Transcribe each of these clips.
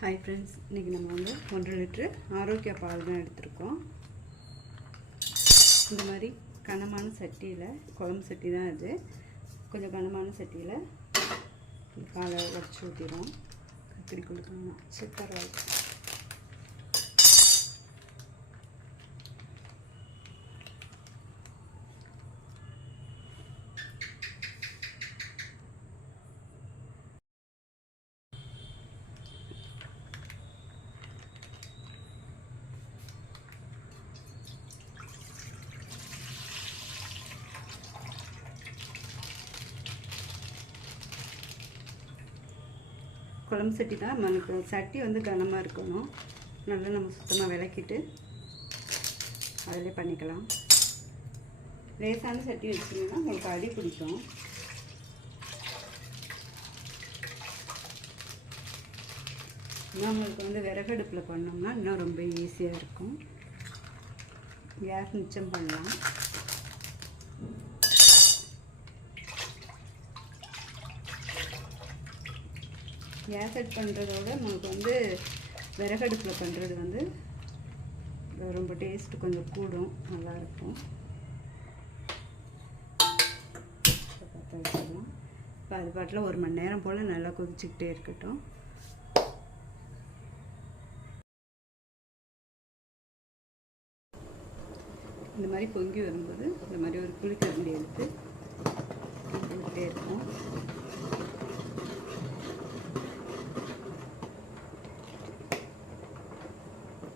Hi friends, இன்றைக்கி நம்ம வந்து 1.5 லிட்டரு ஆரோக்கிய பால் தான் எடுத்திருக்கோம். இந்த மாதிரி கனமான சட்டியில், குழம்பு சட்டி தான் இது, கொஞ்சம் கனமான சட்டியில் பாலை உடச்சி ஊற்றிடும். கத்திரி கொடுக்கணும், சக்கரை குழம்பு சட்டி தான். நமக்கு சட்டி வந்து கனமாக இருக்கணும். நல்லா நம்ம சுத்தமாக விளக்கிட்டு அதிலே பண்ணிக்கலாம். லேசான சட்டி வச்சிங்கன்னா உங்களுக்கு அடி பிடிக்கும். நம்மளுக்கு வந்து விறகடுப்பில் பண்ணோம்னா இன்னும் ரொம்ப ஈஸியாக இருக்கும். கேஸ் மிச்சம் பண்ணலாம். கேஸ் செட் பண்ணுறதோட நமக்கு வந்து விறகடுப்பில் பண்ணுறது வந்து ரொம்ப டேஸ்ட்டு கொஞ்சம் கூடும், நல்லாயிருக்கும். இப்போ அது பாட்டில் 1 மணி நேரம் போல் நல்லா கொதிச்சுக்கிட்டே இருக்கட்டும். இந்த மாதிரி பொங்கி வரும்போது இந்த மாதிரி ஒரு புளிக்கரண்டி எடுத்து கிண்டிக்கிட்டே இருக்கும்.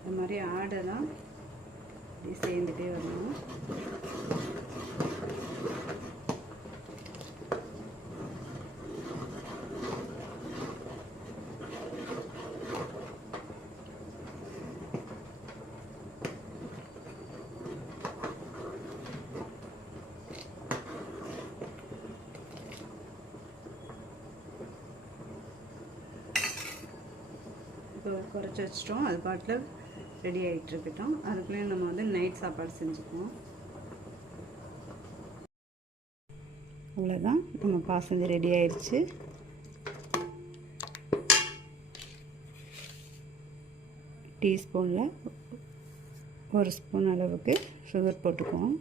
இந்த மாதிரி ஆடெல்லாம் இப்படி சேர்ந்துட்டே வரணும். இப்போ குறைச்சி வச்சிட்டோம். அது பாட்டில் ரெடி ஆகிட்டு இருக்கட்டும். அதுக்குள்ளேயும் நம்ம வந்து நைட் சாப்பாடு செஞ்சுக்குவோம். அவ்வளோதான், நம்ம பாசந்தி ரெடி ஆயிடுச்சு. டீஸ்பூனில் 1 ஸ்பூன் அளவுக்கு சுகர் போட்டுக்குவோம்.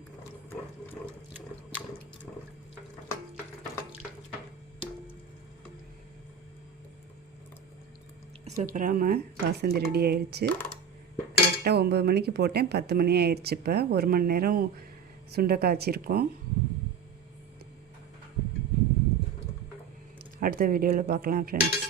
சூப்பராக பாசந்தி ரெடி ஆயிடுச்சு. கரெக்டாக 9 மணிக்கு போட்டேன், 10 மணி ஆயிடுச்சு. இப்போ 1 மணி நேரம் சுண்டை காய்ச்சிருக்கோம். அடுத்த வீடியோவில் பார்க்கலாம் ஃப்ரெண்ட்ஸ்.